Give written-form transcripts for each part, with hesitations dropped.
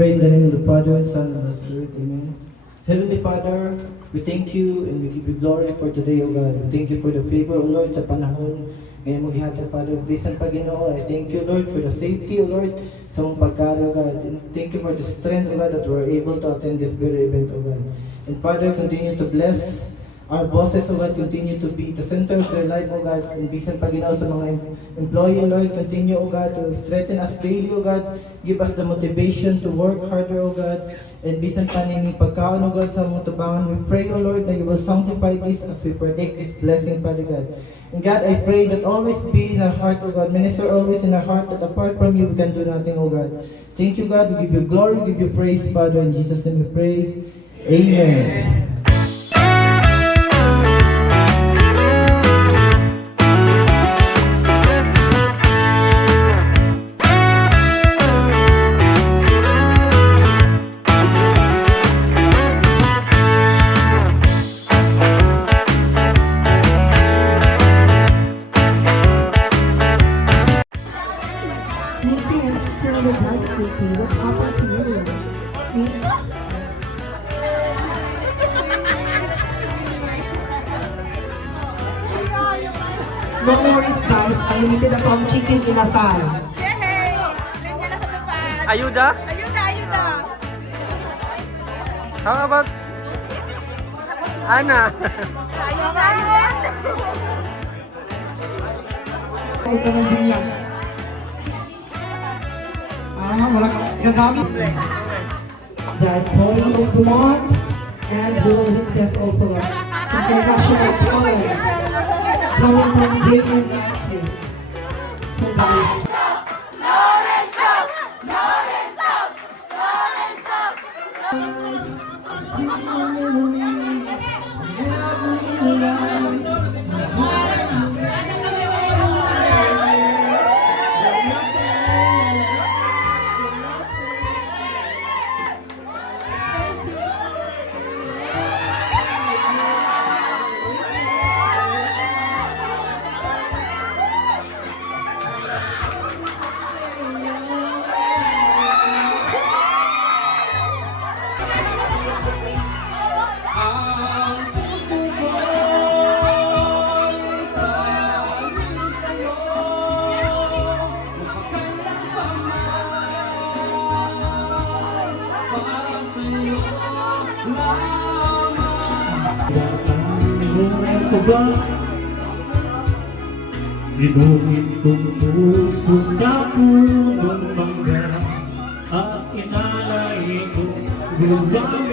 pray in the name of the Father, and Son, and the Spirit. Amen. Heavenly Father, we thank you and we give you glory for today, O God. We thank you for the favor, O Lord, sa panahon ngayon mo gihatag, Father. Bisan pa Ginoo, I thank you, Lord, for the safety, O Lord, sa mong pagkaro, God. And thank you for the strength, O God, that we're able to attend this very event, O God. And Father, continue to bless our bosses, O God, continue to be the center of their life, O God, and bisan pa Ginoo sa mga employee, O Lord, continue, O God, to strengthen us daily, O God, give us the motivation to work harder, O God, and bisan pa nining pagkaon, O God, sa mga tubangan, we pray, O Lord, that you will sanctify this as we partake this blessing, Father God. And God, I pray that always be in our heart, O God, minister always in our heart, that apart from you, we can do nothing, O God. Thank you, God, we give you glory, we give you praise, Father, in Jesus' name we pray. Amen. What happened to you? No worries guys, unlimited ako ang chicken inasal. Yay! Linya na sa tupad. Ayuda? Ayuda, ayuda. How about Ana? Ayuda, ayuda. Huwag ka ng binyan. Wala ka gagamit. That boy of the month, and we will request also the international talent coming from Gay and Action. So guys, ko ba? Binuhin kong puso sa punong mangga at inalay kong gumamela.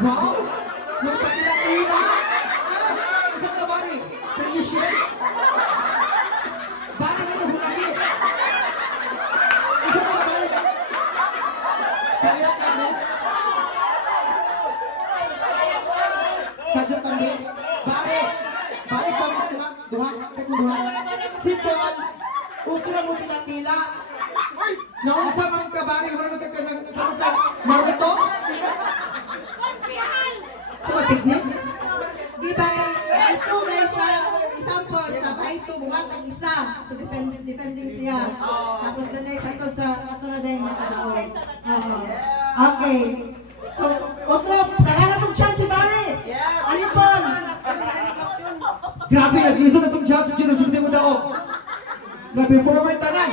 Wow! Yung pakilatina! Isang na bari? Permission? Bari mo na hulagi? Isang na bari? Kaya kami? Kadyo kami? Bari! Bari kami duha? Duha? Kahit mo duha? Sipon! Ukra mo tinatila! Naon sa mga kabari? Wala sa mga Naruto? Sa mga teknik? Di ba, ito guys, sa example, sa Baito, buhat ang isa. So, defending siya. Tapos, the next, ito sa ato na din nakadaon. Okay. So, otro, talaga itong chance si Barry. Alipon. Grabe, nag-iso na itong judge dito sa mo daw. Grabe, forward tanan.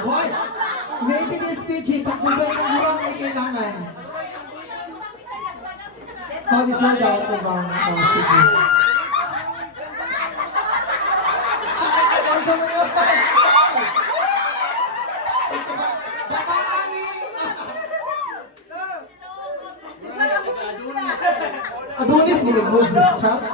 Boy, rated is PG, pagkubay ng hirang ay kailangan. Oh, this one's out of bound. Oh, sige. Ang sama niyo. Bakaani! Adonis, nag-move this chap.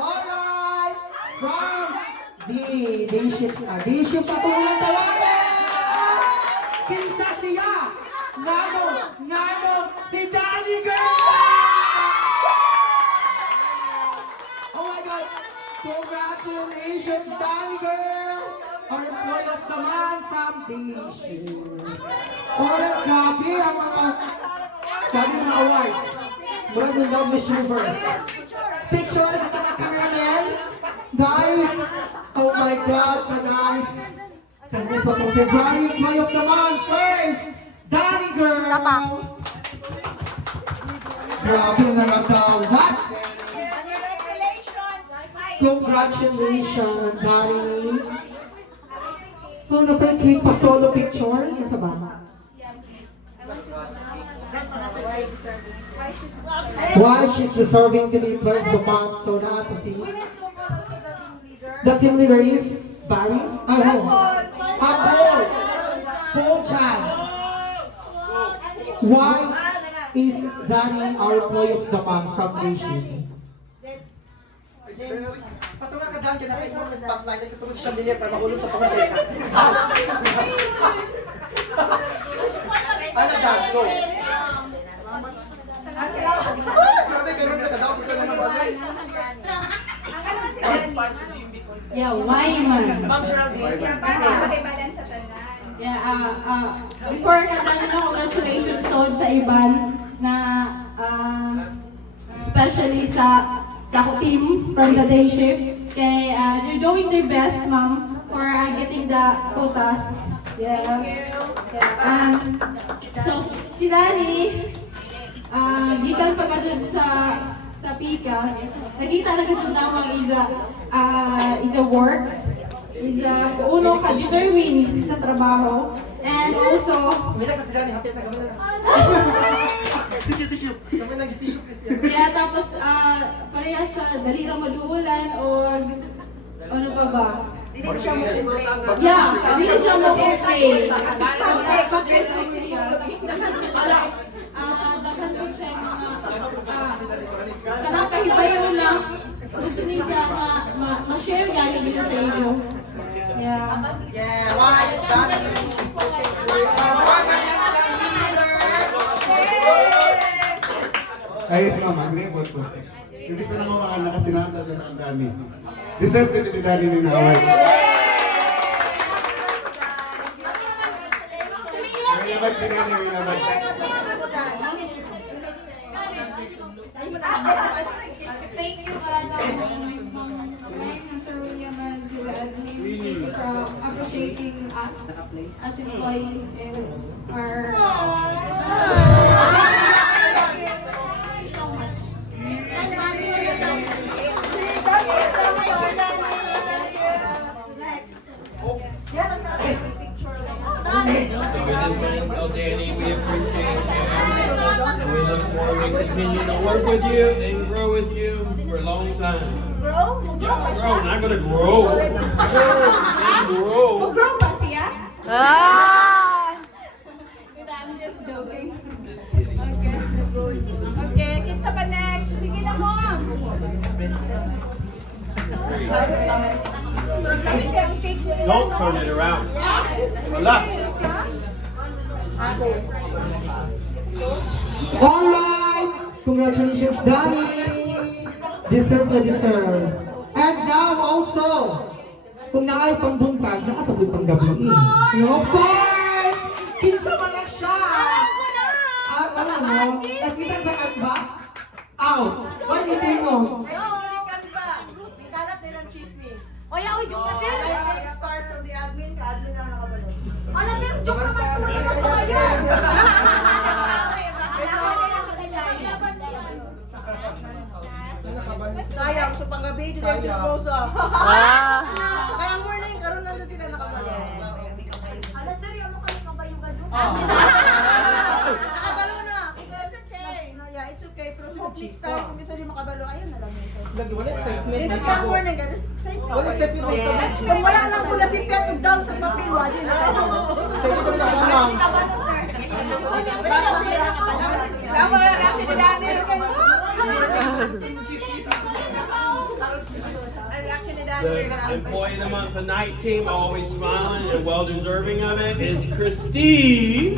Alright! From the day shift na tumulang tawagan! Kinsa siya! Ngano! Si Danny Girl! Oh my God! Congratulations, Danny Girl! Our employee of the month from day shift. Alright, grabe ang mga awards. Murag ng Love Miss Universe. Pictures of the cameraman. Guys, oh my God, guys. And this was our February Employee of the Month. First, Danny Girl. Grabe na nga daw. What? Congratulations, Danny. Kung na pa yung cake pa solo picture, nasa ba? Why she's deserving to be Player of the Month. So na to see. The team leader is Barry. Paul Chan. Why is Danny our Player of the Month from Asia? Patungan ka daan, kinakait mo ng spotlight, nagtutulog sa chandelier para mahulog sa pangatay ka. Ano dance, go! Grabe, ganun na ka daw, di ka naman wala. Yeah, why man? Ma'am Geraldine, Pakibalan sa tanan. Yeah, before katanin na congratulations to sa iban na especially sa team from the day shift. Kay they're doing their best, ma'am, for getting the quotas. Yes. Yeah. So si Danny, gikan pagkatod sa Pikas, nakita na kasi namang is a works, is a uno ka determined sa trabaho, and also umilag na si Danny, hapit na kami na. Tissue. Kami nag-tissue kasi. kaya tapos pareha sa dali lang maduulan o ano pa ba? Yeah, hindi siya mag-okay. Bakit siya? Dapat ko siya mga kahibay na gusto niya na ma-share galing nila sa inyo. Yeah. Yeah, why is Danny? Ayos mama, hindi po po. Hindi sa naman mga nakasinata na sa kandani. Deserve din ni Dani ni Nawal. Relabat si Dani, relabat. Thank you, Ma'am Sir William and Juliet. Thank you for appreciating us as employees in our... Thank you so much. So we just want to tell Danny we appreciate you and we look forward to continuing to work with you and grow with you for a long time. Grow? Yeah, grow, not gonna grow. Grow. Mag-grow ba siya? I'm just joking. Okay, kinsa pa next? Sige na mo. Don't turn it around. Wala. Alright! Congratulations, Danny! Deserve na deserve. And now also, kung naay pangbuntag, nakasabot pang gabi. Of course! Kinsa man na siya! At alam mo, nakita sa ba? Ow! Why hindi mo? Kanap nilang chismis. Oy, joke ka, sir. I think start from the admin, ka-admin na nakabalo. Ano, sir? Joke naman. Tumayo na tumayo. Sayang, so panggabi, di tayo disposo. Kaya ang morning, karoon nandun sila nakabalo. Ano, sir? Yung mga kabayo ka doon. Nakabalo na. Because, yeah, it's okay. Pero sa next time, kung gusto nyo makabalo, ayun na lang. Lagi, wala excitement. Hindi ka morning, excited. Wala excitement dito. Kung wala lang pula si Pet, kung down sa papel, wajin na kayo. Excited kami na kumang. Tama, reaction ni Daniel. Reaction ni The Daniel. employee of the month, the night team, always smiling and well deserving of it, is Christine.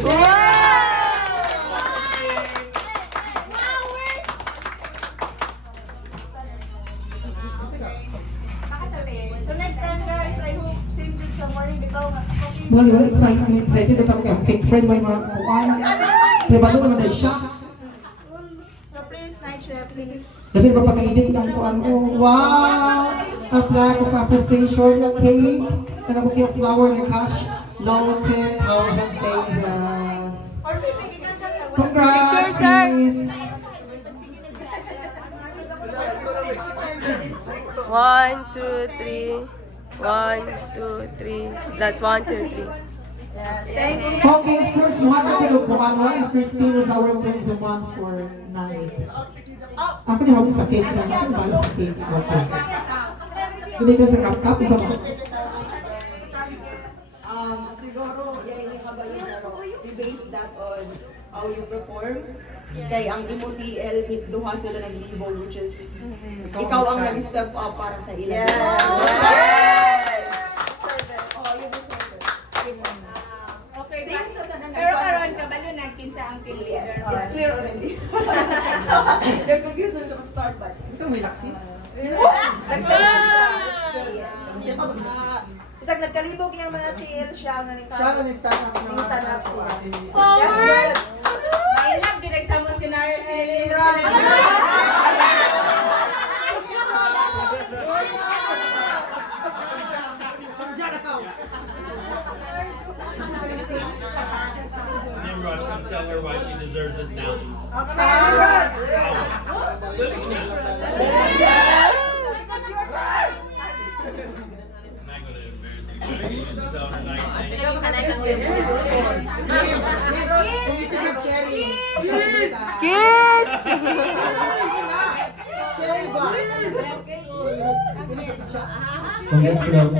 So next time guys, I hope same good sa morning bitaw nga. Wala, excited na kami. Ang fake friend mo yung mga kuwan. Kaya bago naman tayo siya. So please, night chef, please. Labi na ba pagka-edit ang kuwan mo? Wow! A plaque of appreciation, cake, and a bouquet of flower na cash, low 10,000 pesos. Or maybe giganda na. Congrats, sis! 1, 2, 3. 1, 2, 3. That's 1, 2, 3. Yes, thank you. Okay, of course, one of the one is Christine is our team the month for night. Ako di ako sa cake lang. Ako bala sa cake. Okay. Hindi ka sa kap-kap. Sa Siguro, yan yung kabayan na we base that on how you perform. Kay ang imo TL, duha sila naglibo, which is ikaw ang nag-step up para sa ilan. Oh, you deserve it. Okay, pero karon kabalo na kinsa ang team Yes, leader. it's clear already. There's confusion to start, but Ito may laksis. Isang nagkaribog yung mga TL siya nga ning Siya nga ni-stand up ng mga Stand up sa siya. ating Forward! May love din nagsama si Nara si Nimrod, come tell her why she deserves this now. I'm not gonna embarrass you. You just tell her nice things. Ito si Cherry. Kiss! Cherry ba? Tinigil siya. Congrats, love.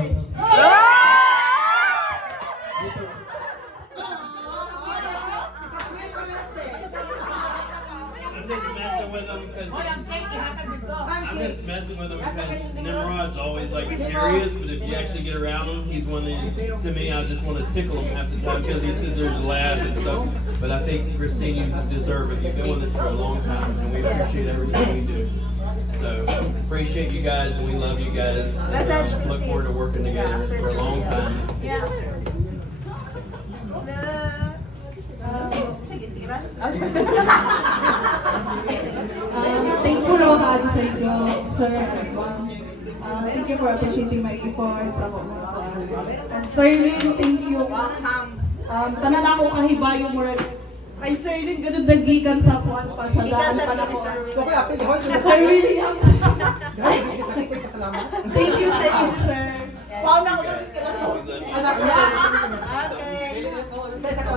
I'm just messing with him because Nimrod's always like serious, but if you actually get around him, he's one of these, to me, I just want to tickle him half the time because he sits there and laughs and stuff. But I think, Christine, you deserve it. You've been with us for a long time, and we appreciate everything you do. So, appreciate you guys, and we love you guys. Look forward to working together for a long time. Thankful ako kaagi sa inyo, sir and ma'am. Thank you for appreciating my efforts. And Sir Lynn, thank you. Tanan ako kahibayo mo rin. Kay Sir Lynn, ganun nagigan sa kuwan pa sa daan pa na ko. Okay, apil. Sir Williams. Sakit ko kasalamat. Thank you sa inyo, sir. pauna ko doon sa Anak ko. Okay. Sa ko.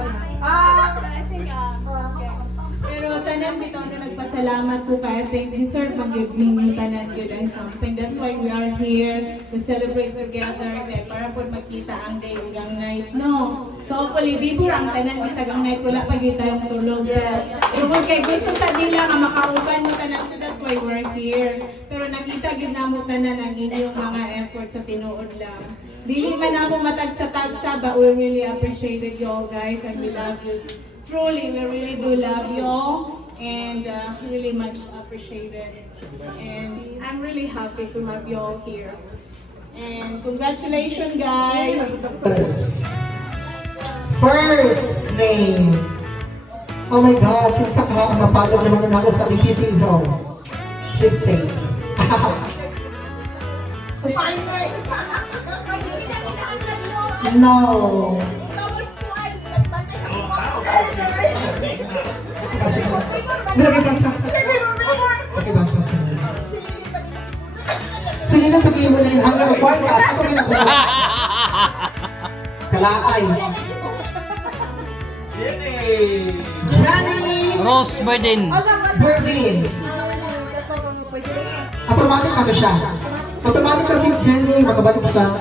Pero tanan bitaw na nagpasalamat ko kay thank you sir pag-give me tanan yun and something. That's why we are here to celebrate together kay para po makita ang day ugang night. No. So hopefully before ang tanan bisag ang night wala pa gyud tayong tulog. Pero kung kay gusto ta nila nga makauban mo tanan so that's why we're here. Pero nakita gyud namo tanan ang inyong mga effort sa tinuod lang. Dili man ako matagsa-tagsa but we really appreciated you all guys and we love you. Truly, we really do love you all and really much appreciated. And I'm really happy to have you all here. And congratulations, guys. First name. Oh my God, kinsa ka mapagod naman na ako sa BP season. Sweepstakes. No. Bilagay basta. Okay, basta. Sige na pag-iwan mo na yung hanggang kwarta. Ako ginagawa. Kalaay. Jenny! Rose Berdin. Berdin. Automatic na siya. Automatic na si Jenny. Makabalik siya.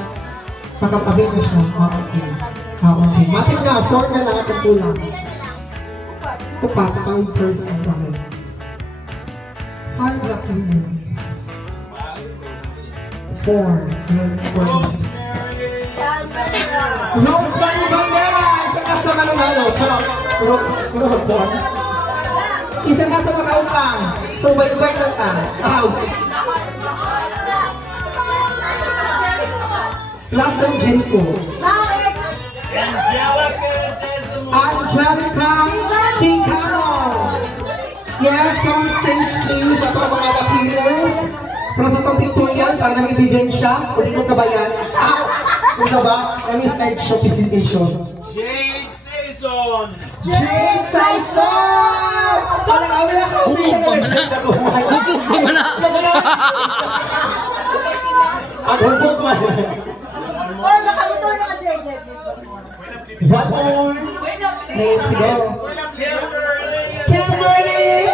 Makapabit na siya. Okay. Okay. Matik na. 4 na lang atong kulang. Opa, 5 persons bakit? 5 lucky numbers. 4. Rosemary Bandera! Isa ka sa mananalo. Charot. Puro magbuwan. Isa ka sa makautang. So, bay-bay na ta. Last time, Jericho. Angelica Ticano. Yes, come on stage please. Ako ang mga wakilers. Para sa itong pictorial, para nang ebidensya. Uli ko kabayan. Kung sa ba, namin stage show presentation. Jade Saison! Jade Saison! Parang awin ako. Hubog pa man na. Ang hubog man. Or nakamotor na ka, Jay. One more name to go. Kimberly!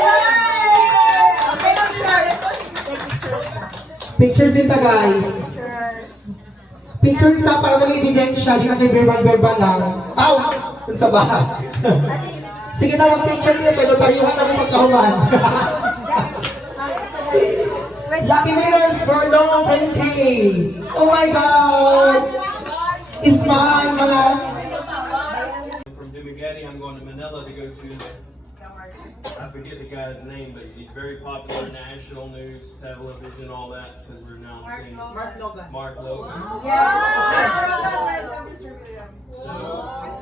Pictures dito guys. Picture kita para may ebidensya, di na kayo verbal lang. Aw! Dun sa bahay. Sige na, mag-picture niyo, pero tayuhan na mo magkahuman. Lucky winners for Long 10K. Oh my God! It's mine, mga... From Dumaguete, I'm going to Manila to go to, I forget the guy's name, but he's very popular, national news, television, all that, because we're now seeing Mark Logan. Mark Logan. So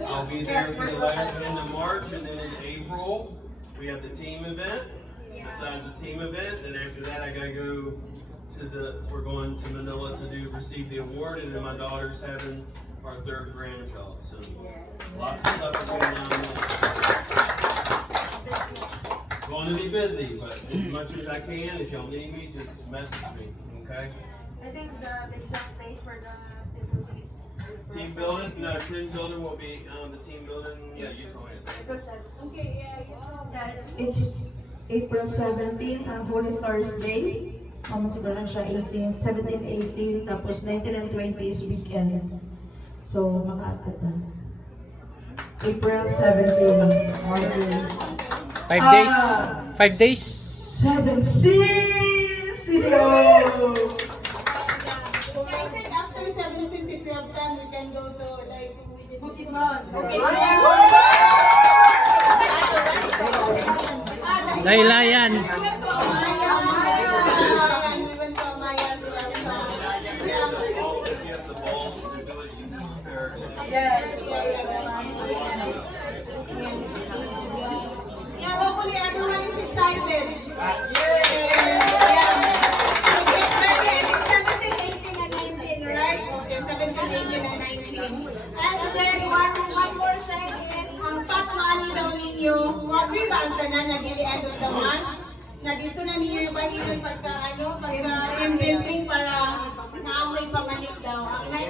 I'll be there for the last end of March, and then in April, we have the team event. Besides the team event, and after that, I gotta go to we're going to Manila to receive the award, and then my daughter's having our 3rd grandchild. So lots of stuff is going on. Going to be busy, but as much as I can, if y'all need me, just message me, okay? I think the exact date for the activities. Team building? No, team building will be, the team building, yeah, you told me. Okay, yeah. It's April 17, Holy Thursday. Siguro na siya 17, 18, tapos 19 and 20 is weekend. So, maka-atat na. April 17, morning. 5 days. 5 days. 7 CDO! I think after 7 6, if you have time, we can go to like Bukidnon. Laylayan. Yeah, hopefully everyone is excited. And then one more thing is, ang top money daw ninyo, mag-rebound ka na nag-ili end of the month. Na dito na ninyo yung bahinan pagka team building para naamoy pamalit daw. Ang night,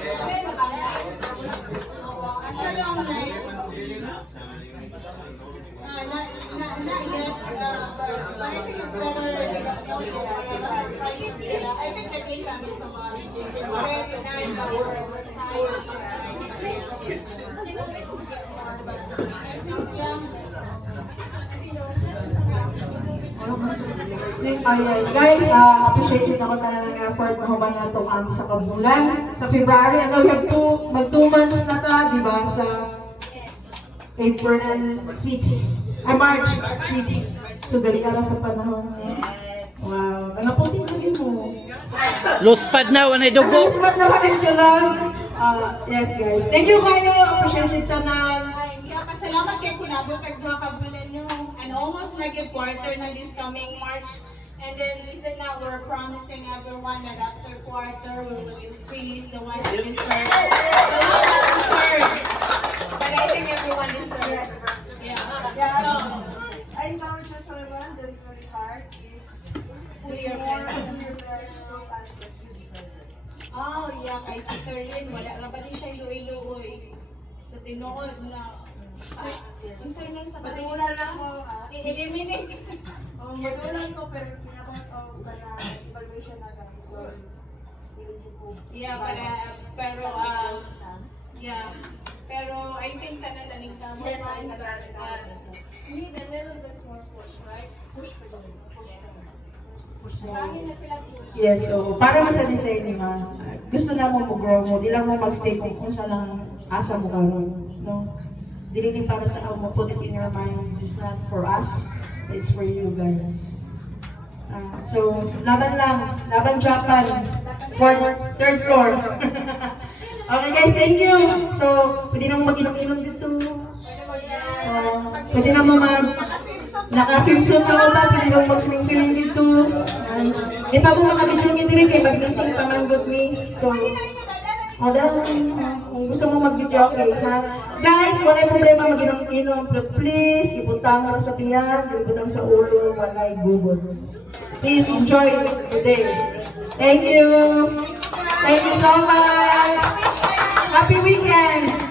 asa daw ang night? Not yet, but I think it's better. I think the data is about very nice. Guys, appreciate ako na ng effort na human na ito kami sa kabulan. Sa February, we have mag 2 months na ta, di ba? Sa April 6, March 6. So, dali ara sa panahon. Wow, nanaputi ko din mo. Luspad na, wanay dugo. Luspad na rin ka lang. Yes, guys. Thank you, Kaino. Appreciate ito na. Pasalamat kay kunabot kag duha ka bulan nyo. And almost nag-a quarter na this coming March. And then we said now we're promising everyone that after quarter we will increase the one that is first. But I think everyone deserves. Yeah. So, I encourage you everyone that very hard is do your more best. do your best to pass that you deserve it. Oh, yeah, kay si Sir Lynn, wala na ba din siya iluoy-luoy sa tinuod na concern sa Patulan lang mo, i-eliminate. patulan ko pero pinakot o para evaluation na guys. So, hindi ko Yeah, pero I think tanan na ning tama. Yes, I think that need a little bit more push, right? Push pa daw. Hangin na sila push. Yes, so para man sa design ma, gusto na mo mag-grow mo, di lang mo mag-stay kung saan lang asa mo karon, no? Dili din para sa mo, put it in your mind, this is not for us, it's for you guys. So, laban Japan, 3rd floor. Okay guys, thank you. So, pwede na mo mag-inom-inom dito. Pwede na mo nakaswim-swim na ba, pwede na mo mag-swimming dito. Di pa mo makabidyo diri kay mag-meeting pamanggot me. So, kung gusto mo mag-video, okay, ha? Guys, wala problema mag-inom-inom, pero please, ibutang mo sa tiyan, ibutang sa ulo, walay gugod. Please enjoy the day. Thank you. Thank you so much. Happy weekend.